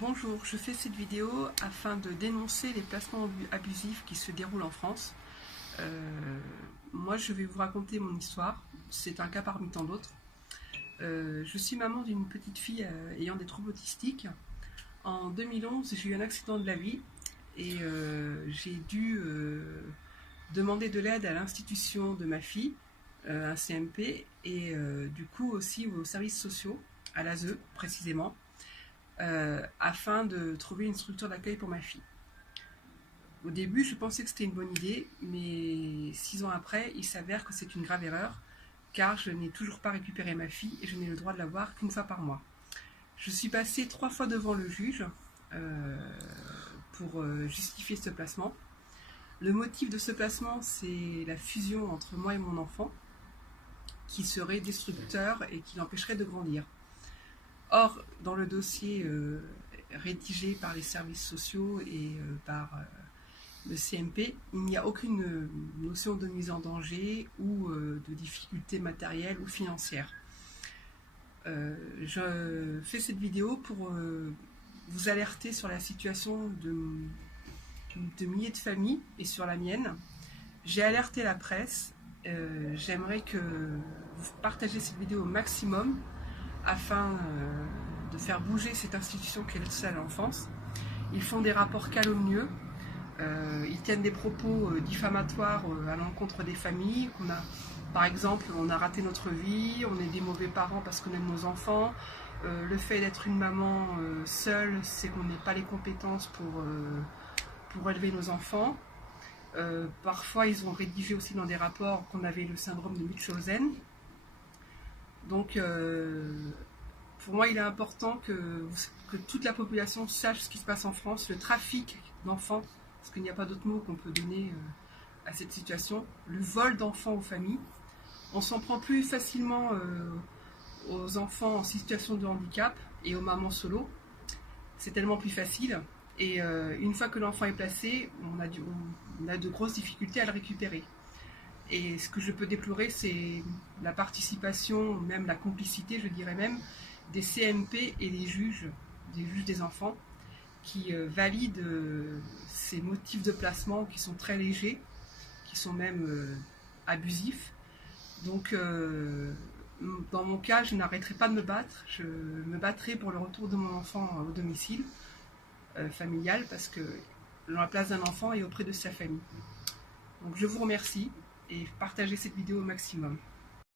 Bonjour, je fais cette vidéo afin de dénoncer les placements abusifs qui se déroulent en France. Moi, je vais vous raconter mon histoire. C'est un cas parmi tant d'autres. Je suis maman d'une petite fille ayant des troubles autistiques. En 2011, j'ai eu un accident de la vie et j'ai dû demander de l'aide à l'institution de ma fille, un CMP, et du coup aussi aux services sociaux, à l'ASE précisément. Afin de trouver une structure d'accueil pour ma fille. Au début, je pensais que c'était une bonne idée, mais 6 ans après, il s'avère que c'est une grave erreur, car je n'ai toujours pas récupéré ma fille et je n'ai le droit de la voir qu'une fois par mois. Je suis passée 3 fois devant le juge pour justifier ce placement. Le motif de ce placement, c'est la fusion entre moi et mon enfant, qui serait destructeur et qui l'empêcherait de grandir. Or, dans le dossier rédigé par les services sociaux et par le CMP, il n'y a aucune notion de mise en danger ou de difficulté matérielle ou financière. Je fais cette vidéo pour vous alerter sur la situation de milliers de familles et sur la mienne. J'ai alerté la presse. J'aimerais que vous partagiez cette vidéo au maximum afin de faire bouger cette institution qu'est l'aide sociale à l'enfance. Ils font des rapports calomnieux, ils tiennent des propos diffamatoires à l'encontre des familles. Par exemple, on a raté notre vie, on est des mauvais parents parce qu'on aime nos enfants. Le fait d'être une maman seule, c'est qu'on n'ait pas les compétences pour élever nos enfants. Parfois, ils ont rédigé aussi dans des rapports qu'on avait le syndrome de Munchausen. Donc, pour moi, il est important que toute la population sache ce qui se passe en France, le trafic d'enfants, parce qu'il n'y a pas d'autre mot qu'on peut donner à cette situation, le vol d'enfants aux familles. On s'en prend plus facilement aux enfants en situation de handicap et aux mamans solo. C'est tellement plus facile. Et une fois que l'enfant est placé, on a de grosses difficultés à le récupérer. Et ce que je peux déplorer, c'est la participation, même la complicité, je dirais même, des CMP et des juges des enfants, qui valident ces motifs de placement qui sont très légers, qui sont même abusifs. Donc, dans mon cas, je n'arrêterai pas de me battre. Je me battrai pour le retour de mon enfant au domicile familial, parce que la place d'un enfant est auprès de sa famille. Donc, je vous remercie et partagez cette vidéo au maximum.